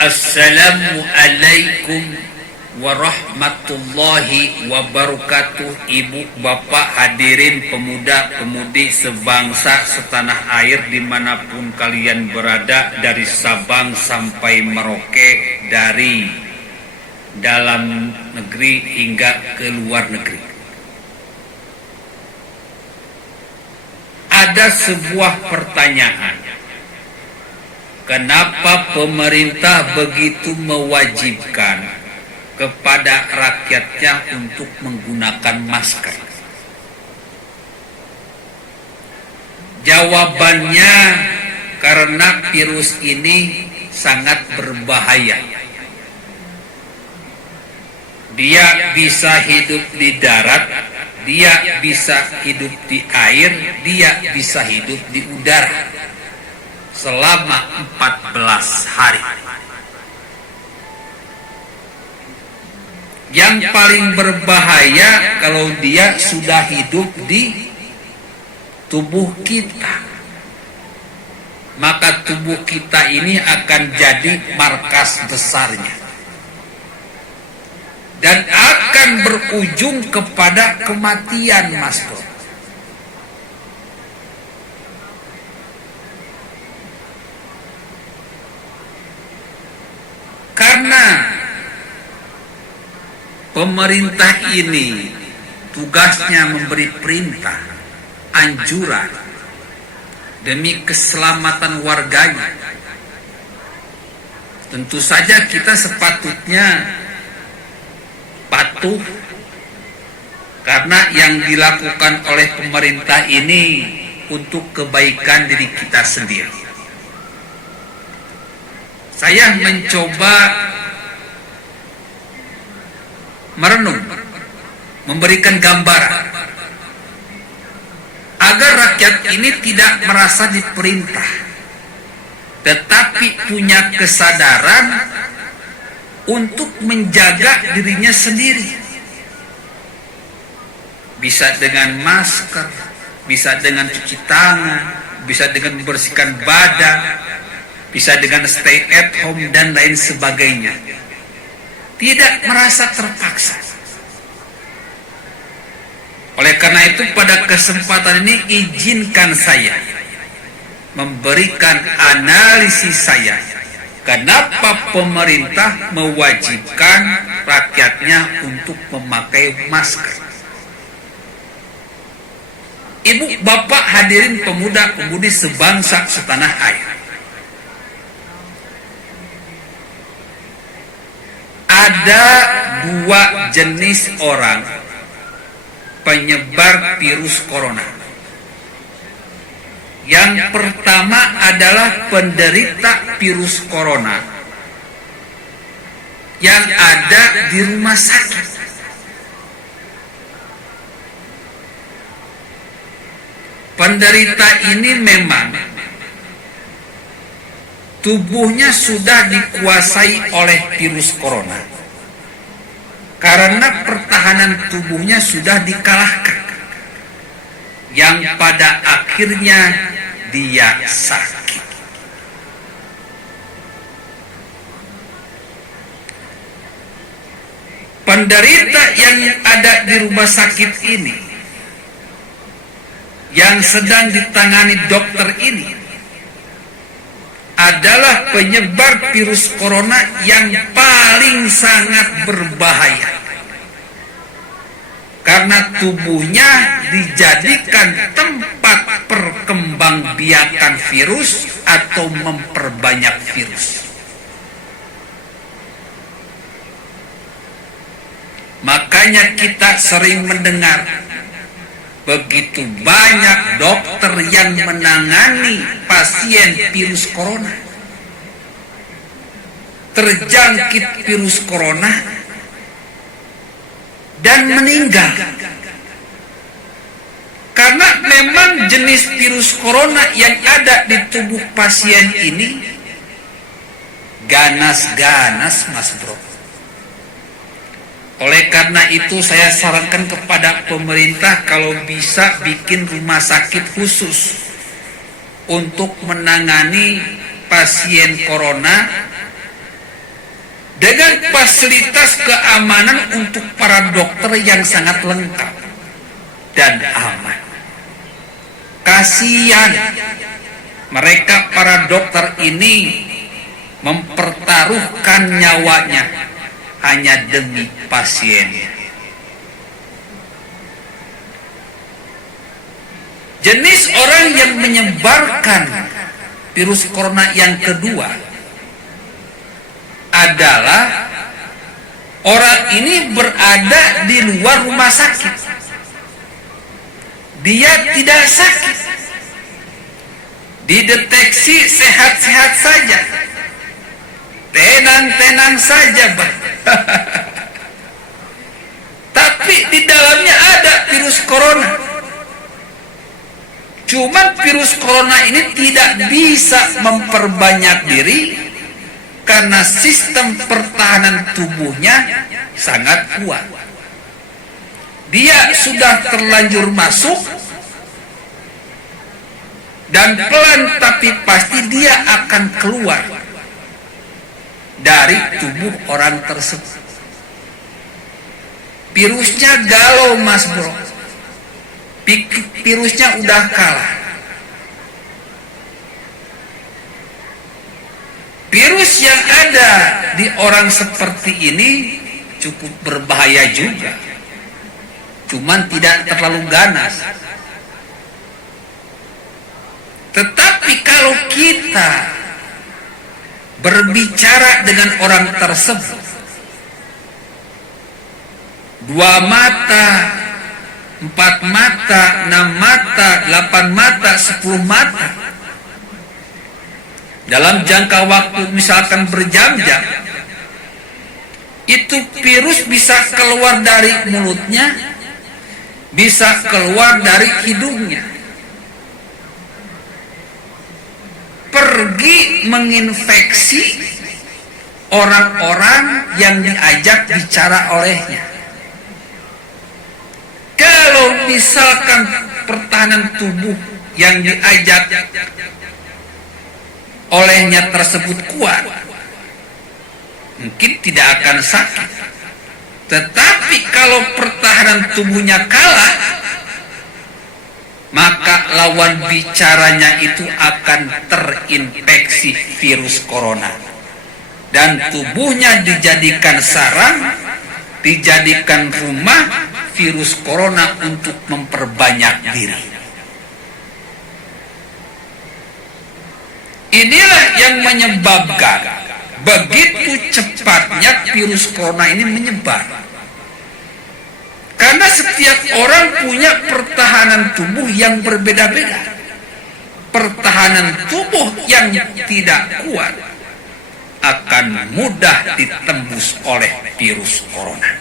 Assalamualaikum warahmatullahi wabarakatuh. Ibu, bapak, hadirin pemuda-pemudi sebangsa setanah air dimanapun kalian berada, dari Sabang sampai Merauke, dari dalam negeri hingga ke luar negeri. Ada sebuah pertanyaan. Kenapa pemerintah begitu mewajibkan kepada rakyatnya untuk menggunakan masker? Jawabannya, karena virus ini sangat berbahaya. Dia bisa hidup di darat, dia bisa hidup di air, dia bisa hidup di udara selama 14 hari. Yang paling berbahaya kalau dia sudah hidup di tubuh kita, maka tubuh kita ini akan jadi markas besarnya dan akan berujung kepada kematian, Mas Bro. Karena pemerintah ini tugasnya memberi perintah, anjuran demi keselamatan warganya. Tentu saja kita sepatutnya patuh, karena yang dilakukan oleh pemerintah ini untuk kebaikan diri kita sendiri. Saya mencoba merenung, memberikan gambaran agar rakyat ini tidak merasa diperintah, tetapi punya kesadaran untuk menjaga dirinya sendiri. Bisa dengan masker, bisa dengan cuci tangan, bisa dengan membersihkan badan, bisa dengan stay at home dan lain sebagainya. Tidak merasa terpaksa. Oleh karena itu, pada kesempatan ini izinkan saya memberikan analisis saya kenapa pemerintah mewajibkan rakyatnya untuk memakai masker. Ibu, bapak, hadirin pemuda-pemudi sebangsa setanah air. Ada dua jenis orang penyebar virus corona. Yang pertama adalah penderita virus corona yang ada di rumah sakit. Penderita ini memang tubuhnya sudah dikuasai oleh virus corona, karena pertahanan tubuhnya sudah dikalahkan, yang pada akhirnya dia sakit. Penderita yang ada di rumah sakit ini, yang sedang ditangani dokter ini, adalah penyebar virus corona yang paling sangat berbahaya, karena tubuhnya dijadikan tempat perkembangbiakan virus atau memperbanyak virus. Makanya kita sering mendengar begitu banyak dokter yang menangani pasien virus corona, terjangkit virus corona dan meninggal. Karena memang jenis virus corona yang ada di tubuh pasien ini ganas-ganas, Mas Bro. Oleh karena itu saya sarankan kepada pemerintah kalau bisa bikin rumah sakit khusus untuk menangani pasien corona dengan fasilitas keamanan untuk para dokter yang sangat lengkap dan aman. Kasihan mereka para dokter ini mempertaruhkan nyawanya hanya demi pasiennya. Jenis orang yang menyebarkan virus corona yang kedua adalah orang ini berada di luar rumah sakit. Dia tidak sakit, dideteksi sehat-sehat saja, tenang-tenang saja, Bang. Tapi di dalamnya ada virus corona. Cuman virus corona ini tidak bisa memperbanyak diri karena sistem pertahanan tubuhnya sangat kuat. Dia sudah terlanjur masuk dan pelan tapi pasti dia akan keluar dari tubuh orang tersebut. Virusnya galau, Mas Bro. Virusnya udah kalah. Virus yang ada di orang seperti ini cukup berbahaya juga. Cuman tidak terlalu ganas. Tetapi kalau kita berbicara dengan orang tersebut, 2 mata, 4 mata, 6 mata, 8 mata, 10 mata, dalam jangka waktu misalkan berjam-jam, itu virus bisa keluar dari mulutnya, bisa keluar dari hidungnya, pergi menginfeksi orang-orang yang diajak bicara olehnya. Kalau misalkan pertahanan tubuh yang diajak olehnya tersebut kuat, mungkin tidak akan sakit. Tetapi kalau pertahanan tubuhnya kalah, maka lawan bicaranya itu akan terinfeksi virus corona. Dan tubuhnya dijadikan sarang, dijadikan rumah virus corona untuk memperbanyak diri. Inilah yang menyebabkan begitu cepatnya virus corona ini menyebar. Karena setiap orang punya pertahanan tubuh yang berbeda-beda. Pertahanan tubuh yang tidak kuat akan mudah ditembus oleh virus corona.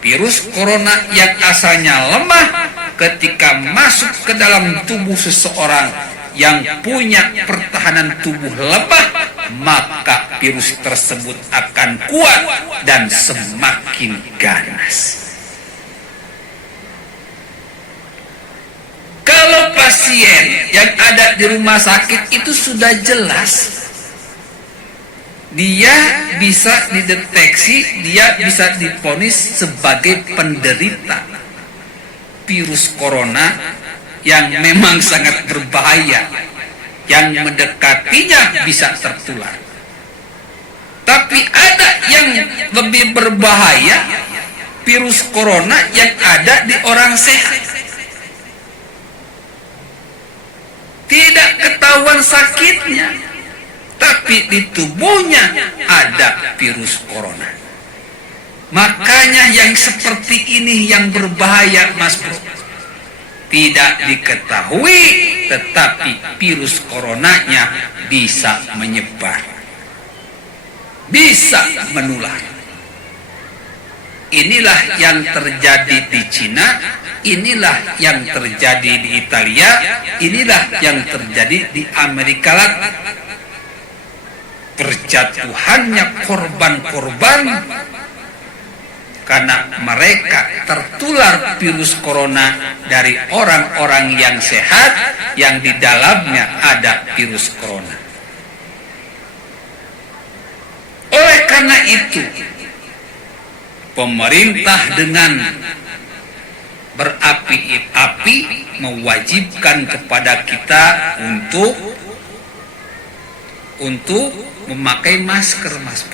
Virus corona yang asalnya lemah ketika masuk ke dalam tubuh seseorang yang punya pertahanan tubuh lemah, maka virus tersebut akan kuat dan semakin ganas. Kalau pasien yang ada di rumah sakit itu sudah jelas, dia bisa dideteksi, dia bisa divonis sebagai penderita virus corona yang memang sangat berbahaya, yang mendekatinya bisa tertular. Tapi ada yang lebih berbahaya, virus corona yang ada di orang sehat. Tidak ketahuan sakitnya, tapi di tubuhnya ada virus corona. Makanya yang seperti ini yang berbahaya, Mas Bro. Tidak diketahui, tetapi virus coronanya bisa menyebar, bisa menular. Inilah yang terjadi di Cina, inilah yang terjadi di Italia, inilah yang terjadi di Amerika Latin. Terjatuhannya korban-korban karena mereka tertular virus corona dari orang-orang yang sehat yang di dalamnya ada virus corona. Oleh karena itu pemerintah dengan berapi-api mewajibkan kepada kita untuk memakai masker, Mas.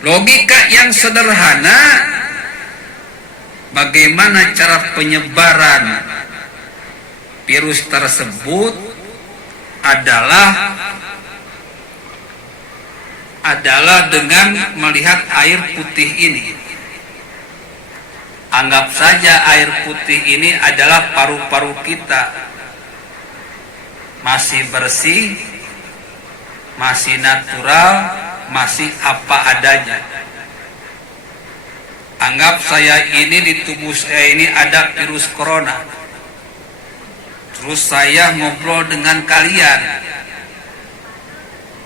Logika yang sederhana, bagaimana cara penyebaran virus tersebut adalah dengan melihat air putih ini. Anggap saja air putih ini adalah paru-paru kita, masih bersih, masih natural, masih apa adanya. Anggap saya ini, di tubuh saya ini ada virus corona, terus saya ngobrol dengan kalian,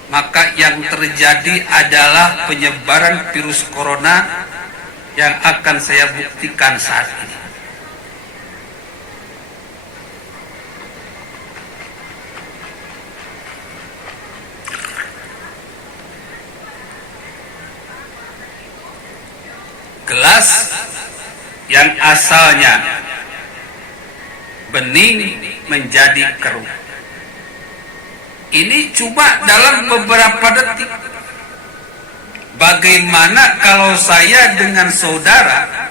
maka yang terjadi adalah penyebaran virus corona yang akan saya buktikan saat ini. Gelas yang asalnya bening menjadi keruh. Ini coba dalam beberapa detik. Bagaimana kalau saya dengan saudara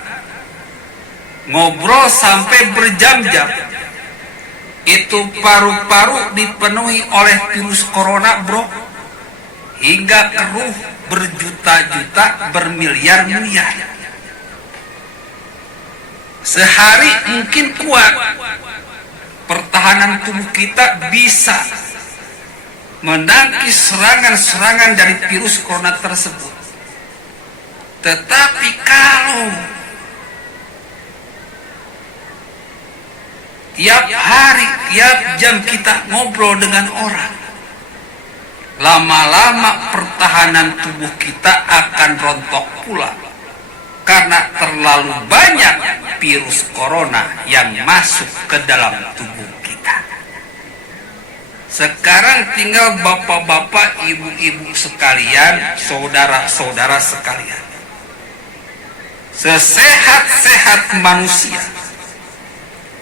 ngobrol sampai berjam-jam, itu paru-paru dipenuhi oleh virus corona, bro, hingga keruh berjuta-juta, bermiliar-miliar. Sehari mungkin kuat, pertahanan tubuh kita bisa menangkis serangan-serangan dari virus corona tersebut. Tetapi kalau tiap hari, tiap jam kita ngobrol dengan orang, lama-lama pertahanan tubuh kita akan rontok pula, karena terlalu banyak virus corona yang masuk ke dalam tubuh kita. Sekarang tinggal bapak-bapak, ibu-ibu sekalian, saudara-saudara sekalian, sesehat-sehat manusia,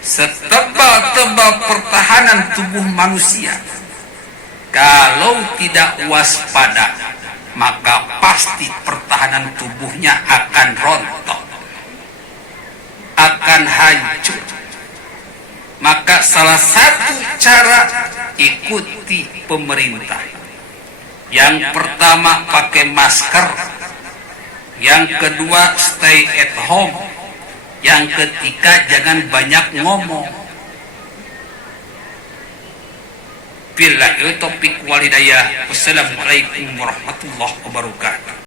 setebal-tebal pertahanan tubuh manusia, kalau tidak waspada, maka pasti pertahanan tubuhnya akan rontok, akan hancur. Maka salah satu cara, ikuti pemerintah. Yang pertama, pakai masker. Yang kedua, stay at home. Yang ketiga, jangan banyak ngomong. Billahi taufiq wal hidayah. Wassalamualaikum warahmatullahi wabarakatuh.